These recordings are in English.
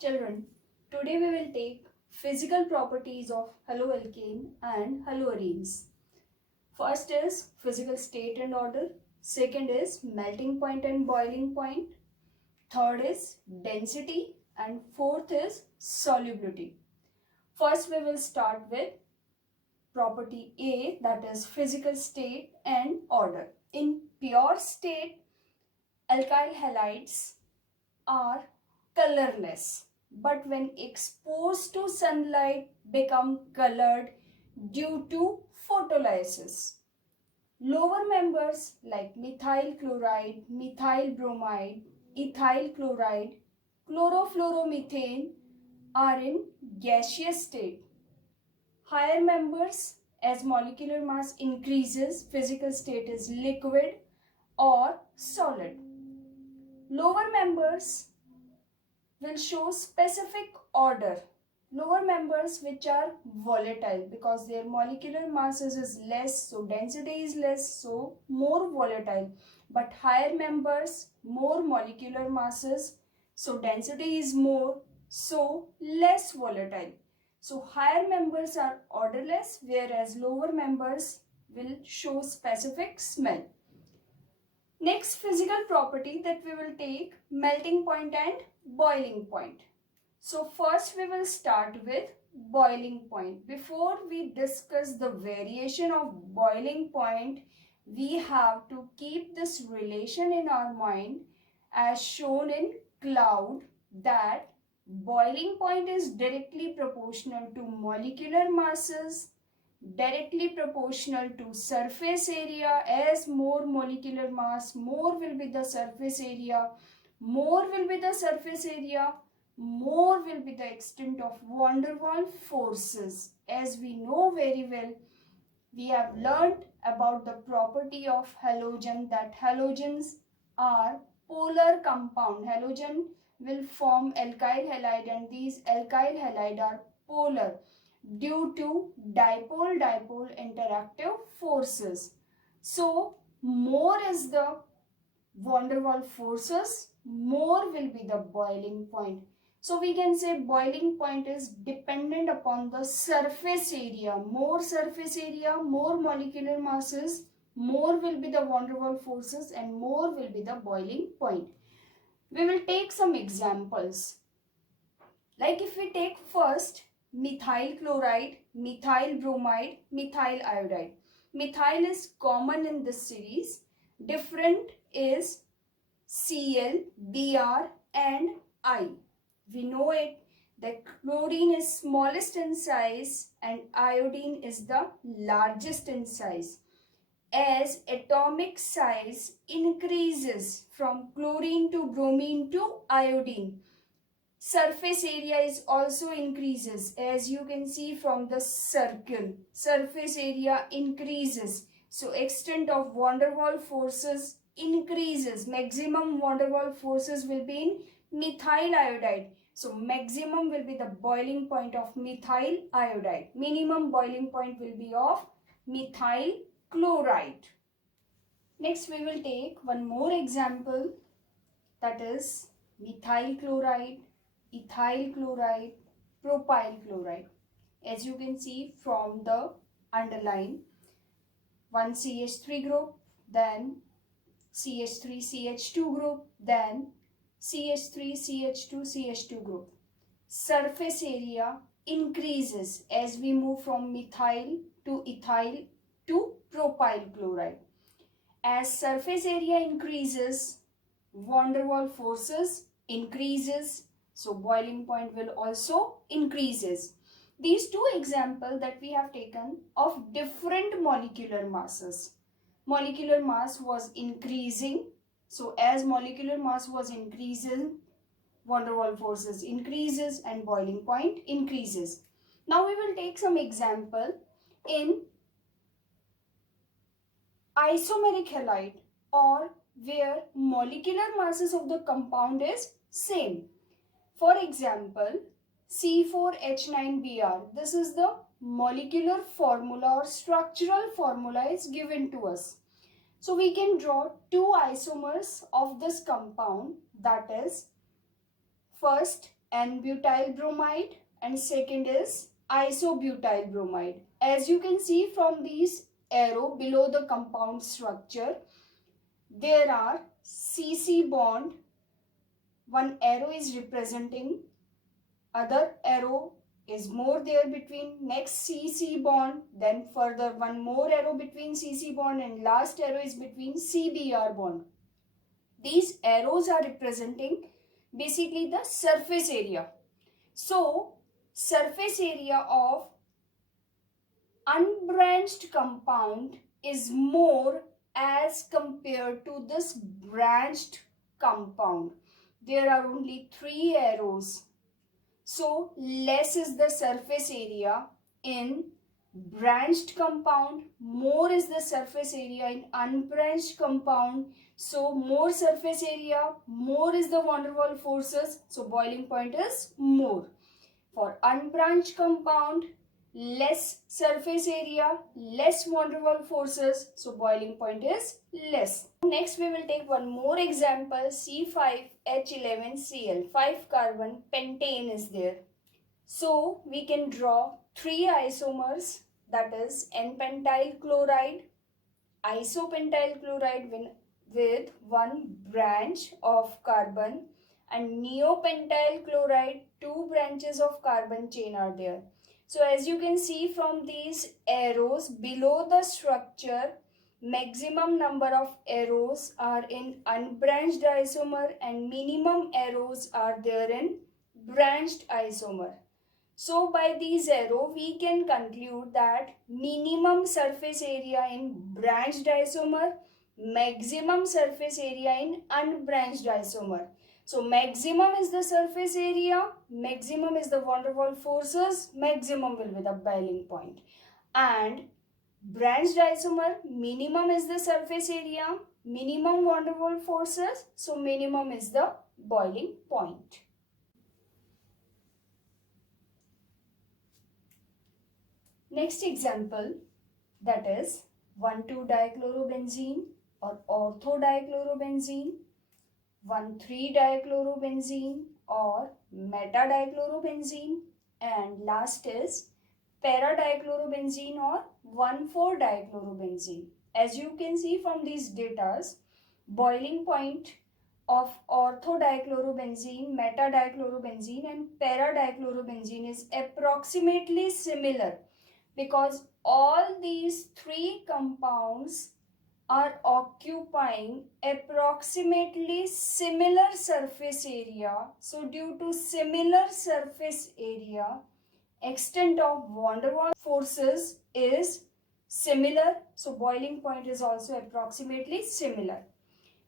Children, today we will take physical properties of haloalkane and haloarenes. First is physical state and order. Second is melting point and boiling point. Third is density. And fourth is solubility. First we will start with property A, that is physical state and order. In pure state, alkyl halides are colorless, but when exposed to sunlight become colored due to photolysis. Lower members like methyl chloride, methyl bromide, ethyl chloride, chlorofluoromethane are in gaseous state. Higher members, as molecular mass increases, physical state is liquid or solid. Lower members will show specific order. Lower members which are volatile because their molecular masses is less, so density is less, so more volatile. But higher members, more molecular masses, so density is more, so less volatile. So higher members are orderless, whereas lower members will show specific smell. Next physical property that we will take, melting point and boiling point. So first we will start with boiling point. Before we discuss the variation of boiling point, we have to keep this relation in our mind as shown in cloud, that boiling point is directly proportional to molecular masses, directly proportional to surface area. As more molecular mass, more will be the surface area, more will be the surface area, more will be the extent of van der Waals forces. As we know very well, we have learned about the property of halogen, that halogens are polar compound. Halogen will form alkyl halide and these alkyl halide are polar due to dipole-dipole interactive forces. So more is the van der Waals forces, more will be the boiling point. So we can say boiling point is dependent upon the surface area. More surface area, more molecular masses, more will be the van der Waals forces and more will be the boiling point. We will take some examples. Like if we take first methyl chloride, methyl bromide, methyl iodide. Methyl is common in this series. Different is Cl, Br and I. We know it that chlorine is smallest in size and iodine is the largest in size. As atomic size increases from chlorine to bromine to iodine, surface area is also increases. As you can see from the circle, surface area increases. So extent of van der Waals forces increases. Maximum van der Waals forces will be in methyl iodide. So maximum will be the boiling point of methyl iodide. Minimum boiling point will be of methyl chloride. Next we will take one more example, that is methyl chloride, ethyl chloride, propyl chloride. As you can see from the underline, one CH3 group, then CH3CH2 group, then CH3CH2CH2 group. Surface area increases as we move from methyl to ethyl to propyl chloride. As surface area increases, van der Waals forces increases, so boiling point will also increases. These two examples that we have taken of different molecular masses. Molecular mass was increasing, so as molecular mass was increasing, van der Waals forces increases and boiling point increases. Now we will take some example in isomeric halide, or where molecular masses of the compound is same. For example, C4H9Br. This is the molecular formula or structural formula is given to us. So we can draw two isomers of this compound, that is first N-butyl bromide and second is isobutyl bromide. As you can see from these arrow below the compound structure, there are CC bond. One arrow is representing, other arrow is more there between next CC bond, then further one more arrow between CC bond and last arrow is between CBr bond. These arrows are representing basically the surface area. So, surface area of unbranched compound is more as compared to this branched compound. There are only 3 arrows. So, less is the surface area in branched compound, more is the surface area in unbranched compound. So, more surface area, more is the van der Waals forces. So, boiling point is more. For unbranched compound, less surface area, less van der Waals forces. So, boiling point is less. Next, we will take one more example. C5H11Cl, 5 carbon pentane is there. So, we can draw 3 isomers, that is N-pentyl chloride, isopentyl chloride with 1 branch of carbon, and neopentyl chloride, 2 branches of carbon chain are there. So, as you can see from these arrows below the structure, maximum number of arrows are in unbranched isomer and minimum arrows are there in branched isomer. So, by these arrow, we can conclude that minimum surface area in branched isomer, maximum surface area in unbranched isomer. So, maximum is the surface area, maximum is the van der Waals forces, maximum will be the boiling point. And branched isomer, minimum is the surface area, minimum van der Waals forces, so minimum is the boiling point. Next example, that is 1,2-dichlorobenzene or ortho-dichlorobenzene, 1,3-dichlorobenzene or meta-dichlorobenzene, and last is para-dichlorobenzene or 1,4-dichlorobenzene. As you can see from these datas, boiling point of ortho-dichlorobenzene, meta-dichlorobenzene and para-dichlorobenzene is approximately similar, because all these 3 compounds are occupying approximately similar surface area. So, due to similar surface area, extent of van der Waals forces is similar. So, boiling point is also approximately similar.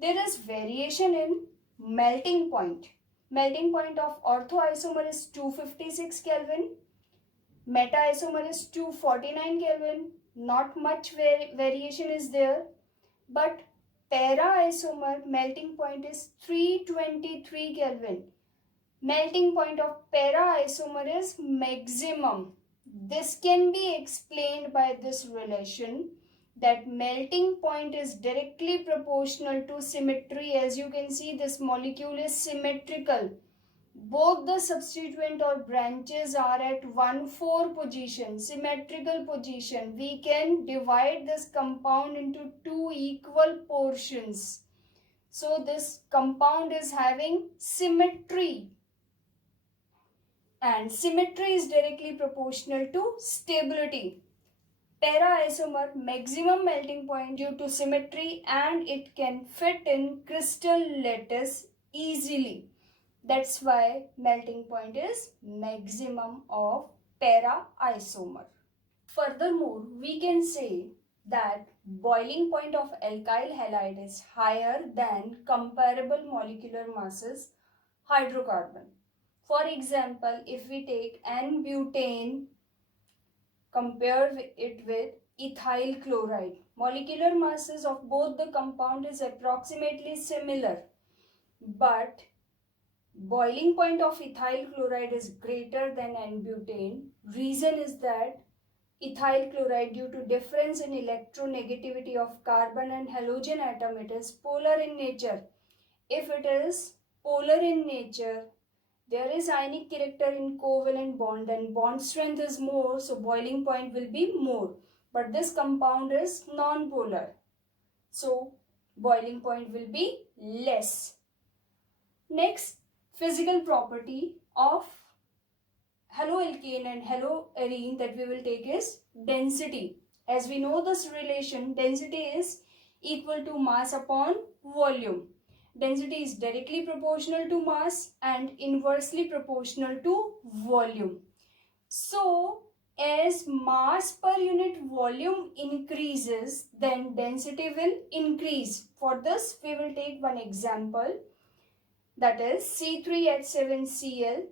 There is variation in melting point. Melting point of ortho isomer is 256 Kelvin. Meta isomer is 249 Kelvin. Not much variation is there. But para isomer melting point is 323 Kelvin. Melting point of para isomer is maximum. This can be explained by this relation, that melting point is directly proportional to symmetry. As you can see, this molecule is symmetrical. Both the substituent or branches are at 1,4 position, symmetrical position. We can divide this compound into 2 equal portions. So this compound is having symmetry. And symmetry is directly proportional to stability. Para isomer maximum melting point due to symmetry, and it can fit in crystal lattice easily. That's why melting point is maximum of para isomer. Furthermore, we can say that boiling point of alkyl halide is higher than comparable molecular masses hydrocarbon. For example, if we take N-butane, compare it with ethyl chloride, molecular masses of both the compound is approximately similar, but boiling point of ethyl chloride is greater than N-butane. Reason is that ethyl chloride, due to difference in electronegativity of carbon and halogen atom, it is polar in nature. If it is polar in nature, there is ionic character in covalent bond, then bond strength is more, so boiling point will be more. But this compound is non-polar, so boiling point will be less. Next, physical property of haloalkane and haloarene that we will take is density. As we know this relation, density is equal to mass upon volume. Density is directly proportional to mass and inversely proportional to volume. So, as mass per unit volume increases, then density will increase. For this, we will take one example, that is C3H7Cl,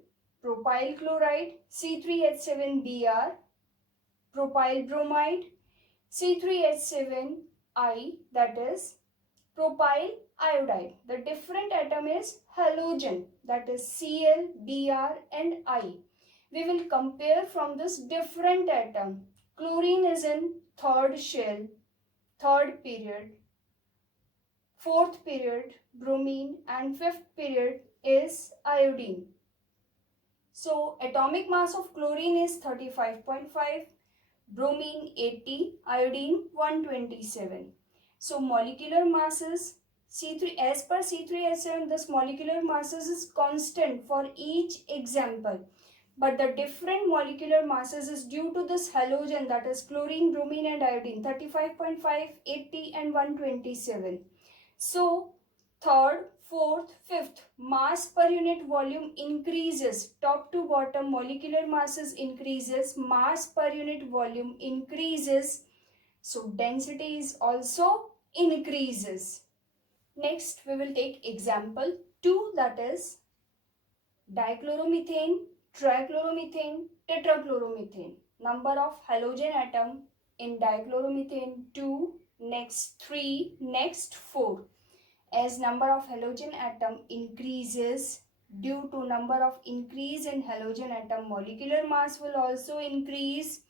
propyl chloride, C3H7Br, propyl bromide, C3H7I, that is propyl iodide. The different atom is halogen, that is Cl, Br and I. We will compare from this different atom. Chlorine is in third shell, third period. Fourth period, bromine, and fifth period is iodine. So, atomic mass of chlorine is 35.5, bromine 80, iodine 127. So, molecular masses C3, as per C3H7, this molecular masses is constant for each example. But the different molecular masses is due to this halogen, that is chlorine, bromine and iodine, 35.5, 80 and 127. So, third, fourth, fifth, mass per unit volume increases. Top to bottom molecular masses increases, mass per unit volume increases. So, density is also increases. Next, we will take example 2, that is dichloromethane, trichloromethane, tetrachloromethane. Number of halogen atom in dichloromethane 2, next 3, next 4. As number of halogen atom increases, due to number of increase in halogen atom, molecular mass will also increase.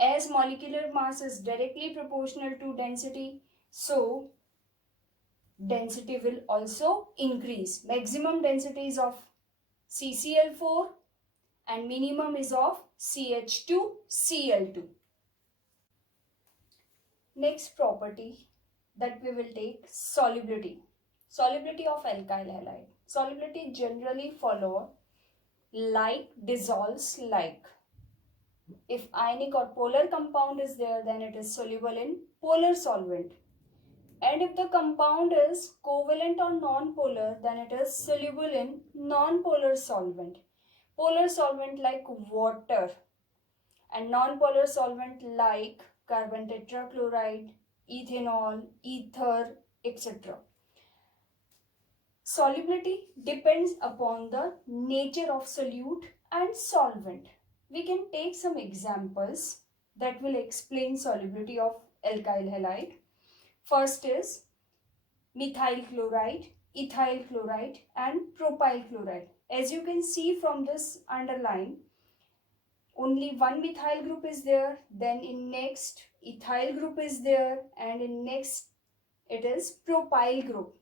As molecular mass is directly proportional to density, so density will also increase. Maximum density is of CCl4 and minimum is of CH2Cl2. Next property that we will take, solubility. Solubility of alkyl halide. Solubility generally follow like dissolves like. If ionic or polar compound is there, then it is soluble in polar solvent. And if the compound is covalent or non-polar, then it is soluble in non-polar solvent. Polar solvent like water and non-polar solvent like carbon tetrachloride, ethanol, ether, etc. Solubility depends upon the nature of solute and solvent. We can take some examples that will explain solubility of alkyl halide. First is methyl chloride, ethyl chloride and propyl chloride. As you can see from this underline, only one methyl group is there, then in next ethyl group is there, and in next it is propyl group.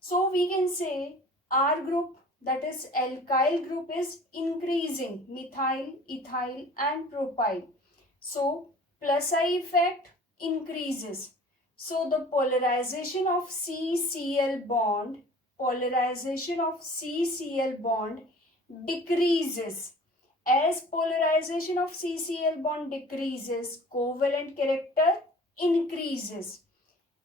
So we can say R group, that is alkyl group, is increasing, methyl, ethyl and propyl. So plus I effect increases. So the polarization of CCl bond, decreases. As polarization of CCl bond decreases, covalent character increases.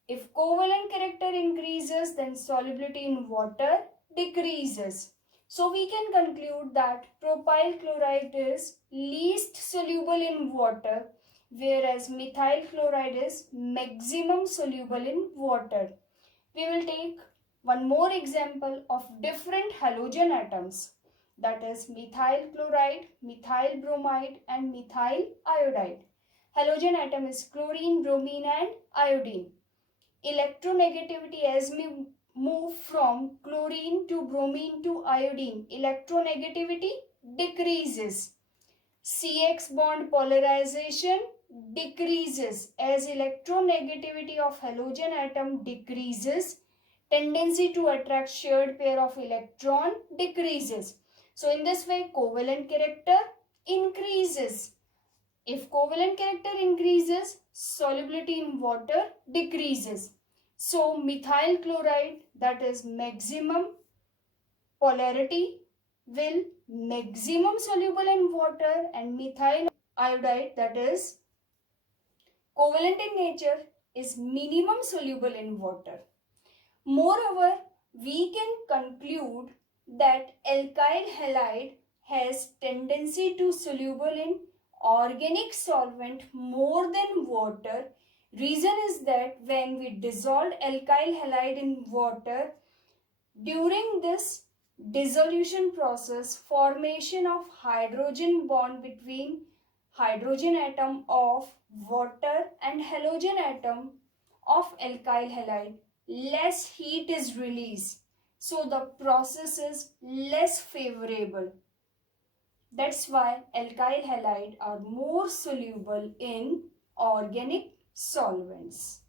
If covalent character increases, then solubility in water decreases. So we can conclude that propyl chloride is least soluble in water, whereas methyl chloride is maximum soluble in water. We will take one more example of different halogen atoms, that is methyl chloride, methyl bromide and methyl iodide. Halogen atom is chlorine, bromine and iodine. Electronegativity, as we move from chlorine to bromine to iodine, electronegativity decreases. CX bond polarization decreases. As electronegativity of halogen atom decreases, tendency to attract shared pair of electron decreases. So in this way, covalent character increases. If covalent character increases, solubility in water decreases. So methyl chloride, that is maximum polarity, will maximum soluble in water, and methyl iodide, that is covalent in nature, is minimum soluble in water. Moreover, we can conclude that alkyl halide has tendency to soluble in organic solvent more than water. Reason is that when we dissolve alkyl halide in water, during this dissolution process, formation of hydrogen bond between hydrogen atom of water and halogen atom of alkyl halide, less heat is released. So the process is less favorable. That's why alkyl halide are more soluble in organic solvents.